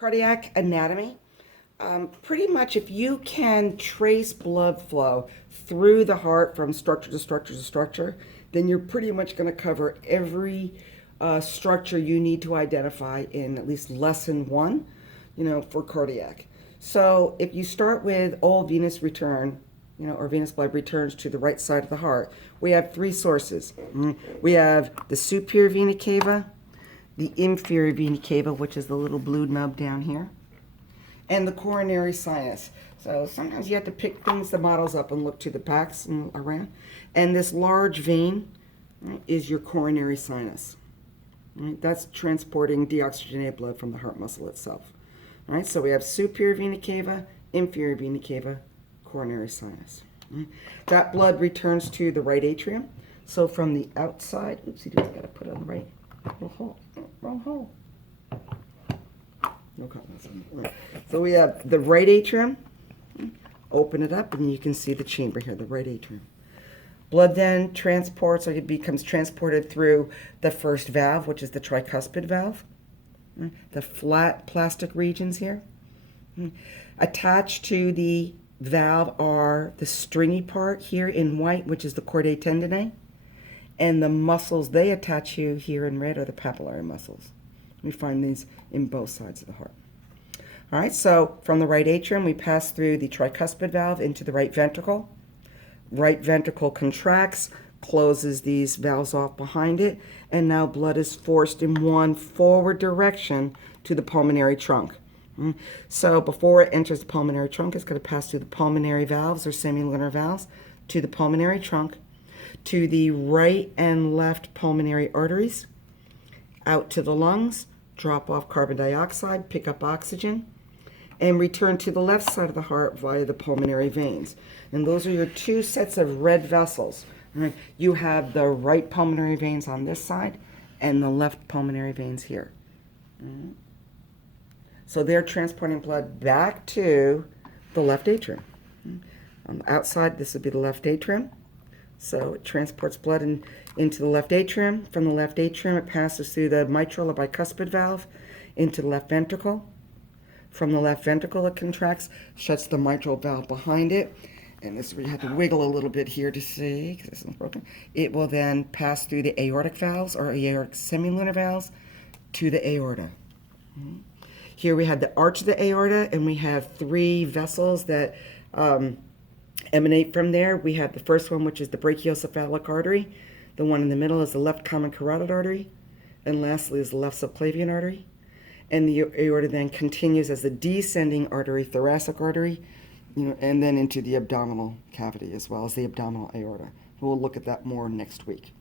Cardiac anatomy. Pretty much, if you can trace blood flow through the heart from structure to structure to structure, then you're pretty much going to cover every structure you need to identify in at least lesson one, for cardiac. So if you start with all venous return, or venous blood returns to the right side of the heart, we have three sources. We have the superior vena cava, the inferior vena cava, which is the little blue nub down here, and the coronary sinus. So sometimes you have to pick the models up and look to the backs and around. And this large vein is your coronary sinus. That's transporting deoxygenated blood from the heart muscle itself. All right, so we have superior vena cava, inferior vena cava, coronary sinus. That blood returns to the right atrium. So from the outside, oopsie doodle, got to put it on the right. Wrong hole. No comments. So we have the right atrium. Open it up and you can see the chamber here, the right atrium. Blood then transports, or it becomes transported through the first valve, which is the tricuspid valve. The flat plastic regions here. Attached to the valve are the stringy part here in white, which is the chordae tendineae. And the muscles they attach to here in red are the papillary muscles. We find these in both sides of the heart. All right, so from the right atrium, we pass through the tricuspid valve into the right ventricle. Right ventricle contracts, closes these valves off behind it, and now blood is forced in one forward direction to the pulmonary trunk. So before it enters the pulmonary trunk, it's going to pass through the pulmonary valves or semilunar valves to the pulmonary trunk, to the right and left pulmonary arteries, out to the lungs, drop off carbon dioxide, pick up oxygen, and return to the left side of the heart via the pulmonary veins. And those are your two sets of red vessels. You have the right pulmonary veins on this side and the left pulmonary veins here. So they're transporting blood back to the left atrium. On the outside, this would be the left atrium. So it transports blood into the left atrium. From the left atrium, it passes through the mitral or bicuspid valve into the left ventricle. From the left ventricle, it contracts, shuts the mitral valve behind it. And this we have to wiggle a little bit here to see, because this is broken. It will then pass through the aortic valves or aortic semilunar valves to the aorta. Here we have the arch of the aorta, and we have three vessels that emanate from there. We have the first one, which is the brachiocephalic artery. The one in the middle is the left common carotid artery. And lastly is the left subclavian artery. And the aorta then continues as the descending artery, thoracic artery, and then into the abdominal cavity as well as the abdominal aorta. We'll look at that more next week.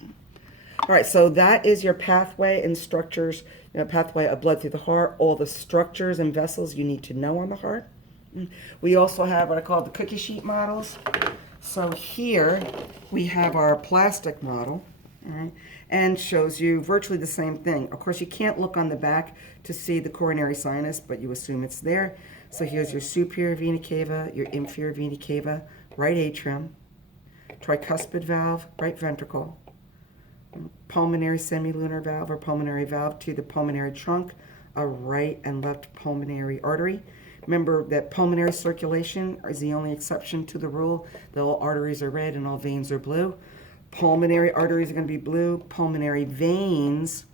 All right, so that is your pathway and structures, pathway of blood through the heart, all the structures and vessels you need to know on the heart. We also have what I call the cookie sheet models. So here we have our plastic model, all right, and shows you virtually the same thing. Of course, you can't look on the back to see the coronary sinus, but you assume it's there. So here's your superior vena cava, your inferior vena cava, right atrium, tricuspid valve, right ventricle, pulmonary semilunar valve or pulmonary valve to the pulmonary trunk, a right and left pulmonary artery. Remember that pulmonary circulation is the only exception to the rule that all arteries are red and all veins are blue. Pulmonary arteries are going to be blue. Pulmonary veins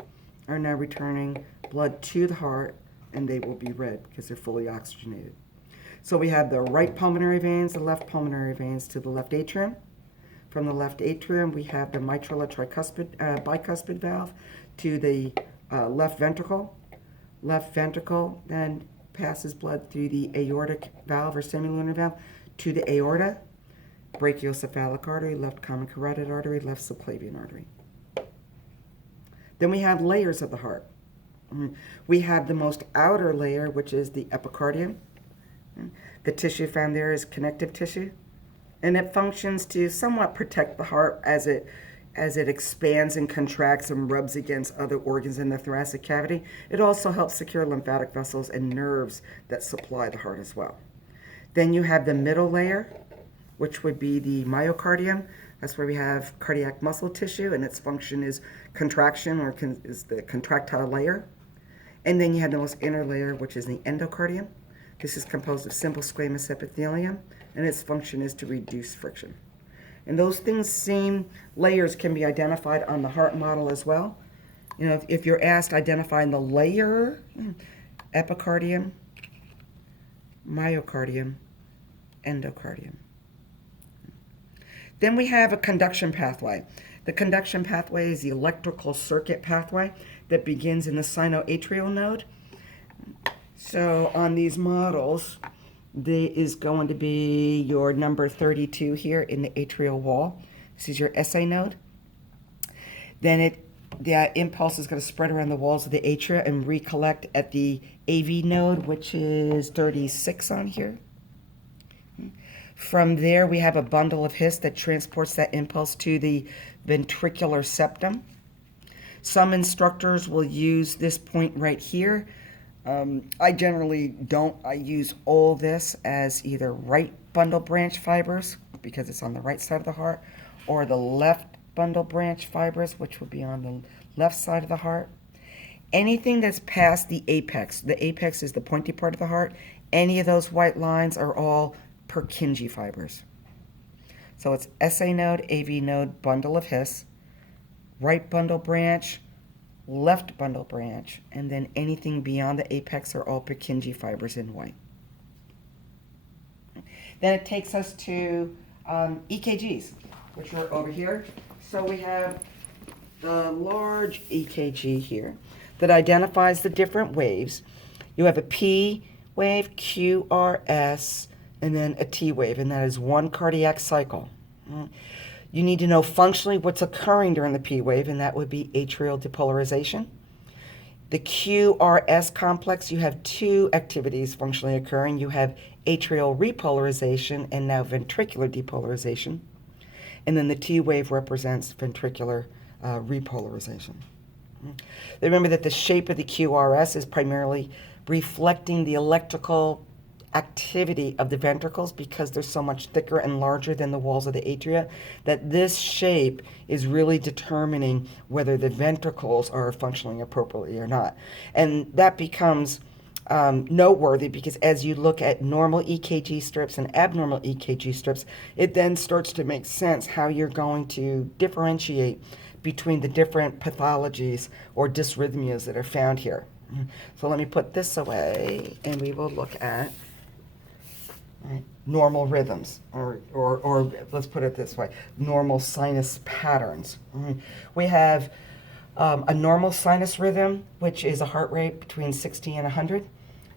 are now returning blood to the heart, and they will be red because they're fully oxygenated. So we have the right pulmonary veins, the left pulmonary veins to the left atrium. From the left atrium, we have the mitral or bicuspid valve to the left ventricle. Left ventricle then passes blood through the aortic valve or semilunar valve to the aorta, brachiocephalic artery, left common carotid artery, left subclavian artery. Then we have layers of the heart. We have the most outer layer, which is the epicardium. The tissue found there is connective tissue, and it functions to somewhat protect the heart as it expands and contracts and rubs against other organs in the thoracic cavity. It also helps secure lymphatic vessels and nerves that supply the heart as well. Then you have the middle layer, which would be the myocardium. That's where we have cardiac muscle tissue, and its function is contraction, or is the contractile layer. And then you have the most inner layer, which is the endocardium. This is composed of simple squamous epithelium, and its function is to reduce friction. And those things, same layers can be identified on the heart model as well. You know, if you're asked identifying the layer, epicardium, myocardium, endocardium. Then we have a conduction pathway. The conduction pathway is the electrical circuit pathway that begins in the sinoatrial node. So on these models, there is going to be your number 32 here in the atrial wall. This is your SA node. Then the impulse is going to spread around the walls of the atria and recollect at the AV node, which is 36 on here. From there, we have a bundle of His that transports that impulse to the ventricular septum. Some instructors will use this point right here. I generally don't. I use all this as either right bundle branch fibers, because it's on the right side of the heart, or the left bundle branch fibers, which would be on the left side of the heart. Anything that's past the apex is the pointy part of the heart, any of those white lines are all Purkinje fibers. So it's SA node, AV node, bundle of His, right bundle branch, left bundle branch, and then anything beyond the apex are all Purkinje fibers in white. Then it takes us to EKGs, which are over here. So we have the large EKG here that identifies the different waves. You have a P wave, QRS, and then a T wave, and that is one cardiac cycle. You need to know functionally what's occurring during the P wave, and that would be atrial depolarization. The QRS complex, you have two activities functionally occurring. You have atrial repolarization and now ventricular depolarization. And then the T wave represents ventricular repolarization. Remember that the shape of the QRS is primarily reflecting the electrical activity of the ventricles, because they're so much thicker and larger than the walls of the atria, that this shape is really determining whether the ventricles are functioning appropriately or not. And that becomes noteworthy because as you look at normal EKG strips and abnormal EKG strips, it then starts to make sense how you're going to differentiate between the different pathologies or dysrhythmias that are found here. So let me put this away and we will look at normal rhythms, or let's put it this way, normal sinus patterns. We have a normal sinus rhythm, which is a heart rate between 60 and 100,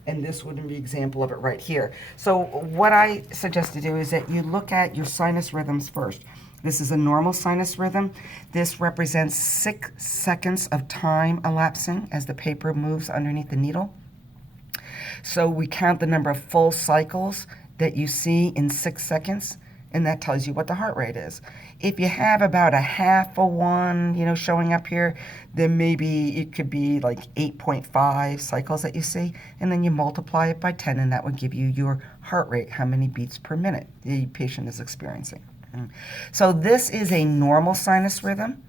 and this would be an example of it right here. So what I suggest to do is that you look at your sinus rhythms first. This is a normal sinus rhythm. This represents 6 seconds of time elapsing as the paper moves underneath the needle. So we count the number of full cycles that you see in 6 seconds, and that tells you what the heart rate is. If you have about a half a one, showing up here, then maybe it could be like 8.5 cycles that you see, and then you multiply it by 10, and that would give you your heart rate, how many beats per minute the patient is experiencing. So this is a normal sinus rhythm.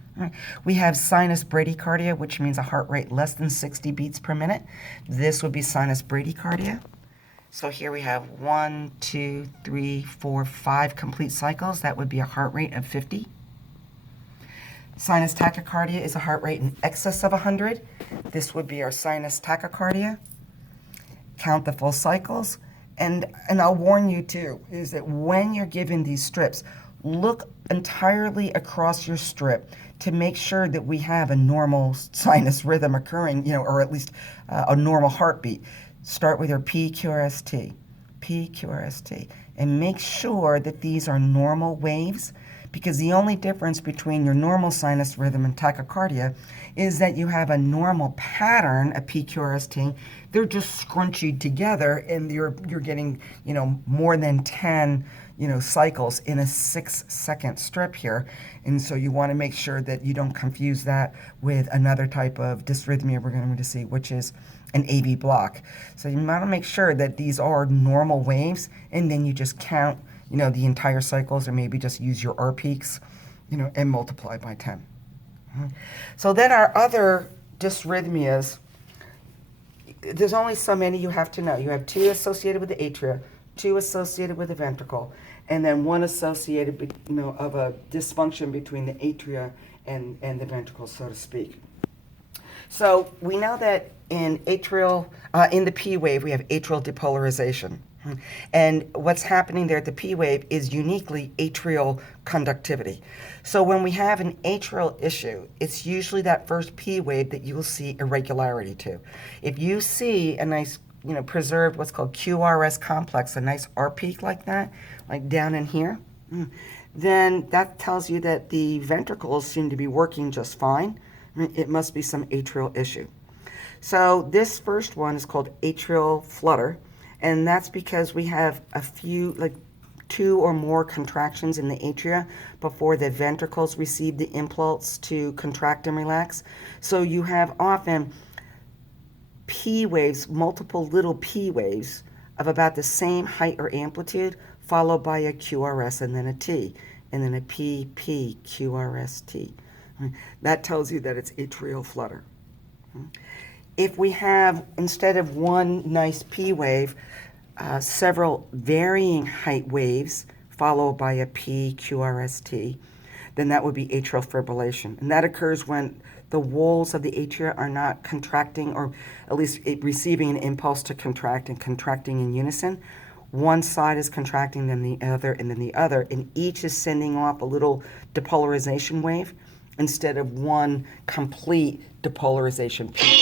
We have sinus bradycardia, which means a heart rate less than 60 beats per minute. This would be sinus bradycardia. So here we have 1, 2, 3, 4, 5 complete cycles. That would be a heart rate of 50. Sinus tachycardia is a heart rate in excess of 100. This would be our sinus tachycardia. Count the full cycles. And I'll warn you too, is that when you're given these strips, look entirely across your strip to make sure that we have a normal sinus rhythm occurring, or at least a normal heartbeat. Start with your PQRST, and make sure that these are normal waves, because the only difference between your normal sinus rhythm and tachycardia is that you have a normal pattern of PQRST. They're just scrunchied together, and you're getting, more than 10, cycles in a 6-second strip here. And so you want to make sure that you don't confuse that with another type of dysrhythmia we're going to see, which is an AV block. So you want to make sure that these are normal waves, and then you just count, the entire cycles, or maybe just use your R peaks, and multiply by 10. So then our other dysrhythmias there's only so many you have to know. You have 2 associated with the atria, 2 associated with the ventricle, and then 1 associated, of a dysfunction between the atria and the ventricle, so to speak. So we know that in the P wave, we have atrial depolarization. And what's happening there at the P wave is uniquely atrial conductivity. So when we have an atrial issue, it's usually that first P wave that you will see irregularity to. If you see a nice, preserved what's called QRS complex, a nice R peak like that, like down in here, then that tells you that the ventricles seem to be working just fine. It must be some atrial issue. So this first one is called atrial flutter, and that's because we have a few, like 2 or more contractions in the atria before the ventricles receive the impulse to contract and relax. So you have often P waves, multiple little P waves of about the same height or amplitude, followed by a QRS and then a T, and then a P, P, QRS, T. That tells you that it's atrial flutter. If we have, instead of one nice P wave, several varying height waves followed by a P, QRS, T, then that would be atrial fibrillation. And that occurs when the walls of the atria are not contracting, or at least receiving an impulse to contract and contracting in unison. One side is contracting, then the other, and then the other, and each is sending off a little depolarization wave instead of one complete depolarization peak.